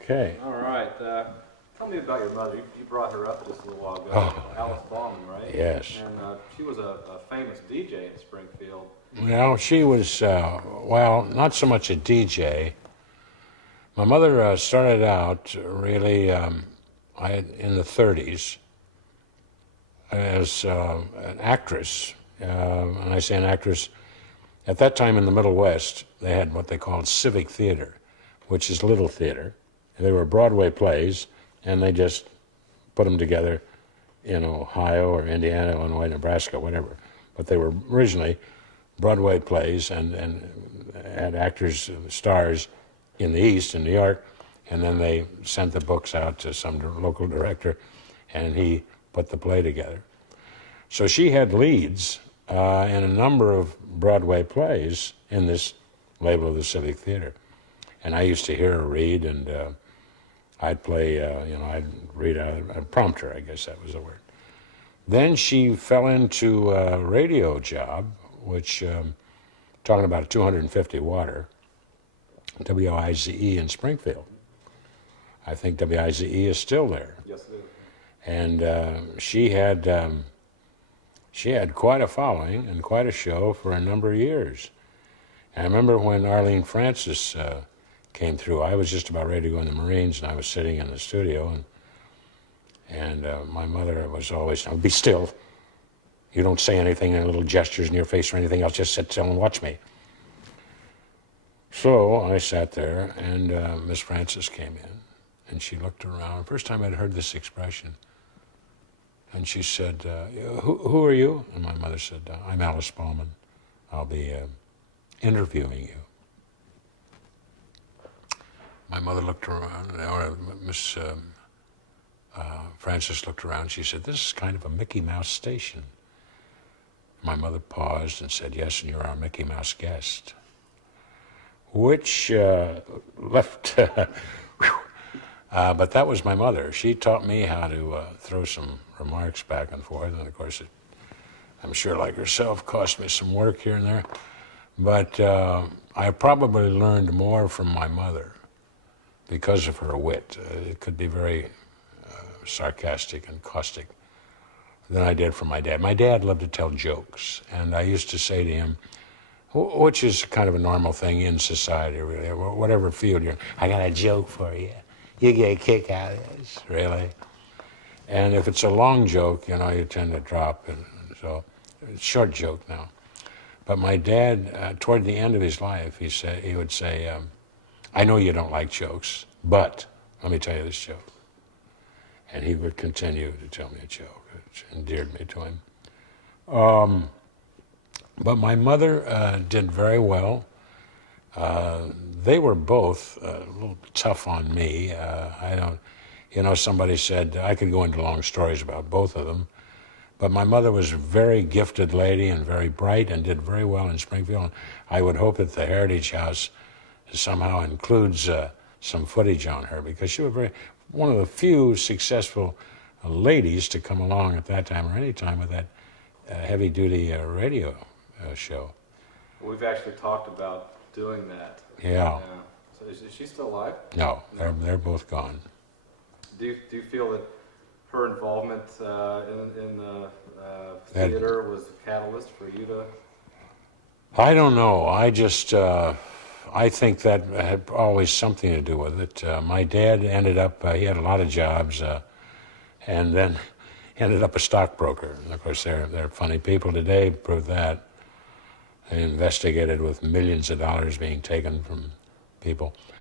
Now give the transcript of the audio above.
Okay. All right. Tell me about your mother. You brought her up just a little while ago. Oh, Alice Ballman, right? yes. And she was a famous DJ in Springfield. Well, she was, well, not so much a DJ. My mother started out really in the 30s as an actress. And I say an actress, at that time in the Middle West, they had what they called civic theater, which is little theater. They were Broadway plays, and they just put them together in Ohio or Indiana, Illinois, Nebraska, whatever. But they were originally Broadway plays and had actors, stars in the East, in New York, and then they sent the books out to some local director, and he put the play together. So she had leads in a number of Broadway plays in this label of the Civic Theater. And I used to hear her read, and I'd play, I'd read a prompter, I guess that was the word. Then she fell into a radio job, which, talking about 250 water, WIZE in Springfield. I think WIZE is still there. Yes, it is. And she had quite a following and quite a show for a number of years. And I remember when Arlene Francis came through, I was just about ready to go in the Marines, and I was sitting in the studio, and my mother was always, "Be still. You don't say anything, any little gestures in your face or anything else, just sit still and watch me." So I sat there, and Miss Francis came in, and she looked around. First time I'd heard this expression. And she said, who are you? And my mother said, I'm Alice Ballman. I'll be interviewing you. My mother looked around, or Miss Francis looked around. She said, this is kind of a Mickey Mouse station. My mother paused and said, yes, and you're our Mickey Mouse guest. Which left, but that was my mother. She taught me how to throw some remarks back and forth, and of course it, I'm sure like herself, cost me some work here and there. But I probably learned more from my mother because of her wit. It could be very sarcastic and caustic than I did from my dad. My dad loved to tell jokes, and I used to say to him, which is kind of a normal thing in society, really, whatever field you're in, I got a joke for you. You get a kick out of this, really. And if it's a long joke, you tend to drop, and so it's a short joke now. But my dad, toward the end of his life, he would say, I know you don't like jokes, but let me tell you this joke. And he would continue to tell me a joke, which endeared me to him. But my mother did very well. They were both a little tough on me. Somebody said I could go into long stories about both of them, but my mother was a very gifted lady and very bright and did very well in Springfield. And I would hope that the Heritage House somehow includes some footage on her, because she was one of the few successful ladies to come along at that time or any time with that heavy-duty radio show. We've actually talked about doing that. Yeah. So is she still alive? No, they're both gone. Do you feel that her involvement in the theater was a catalyst for you to? I don't know. I think that had always something to do with it. My dad ended up, he had a lot of jobs, and then ended up a stockbroker. And of course, they're funny people today, prove that. They investigated with millions of dollars being taken from people.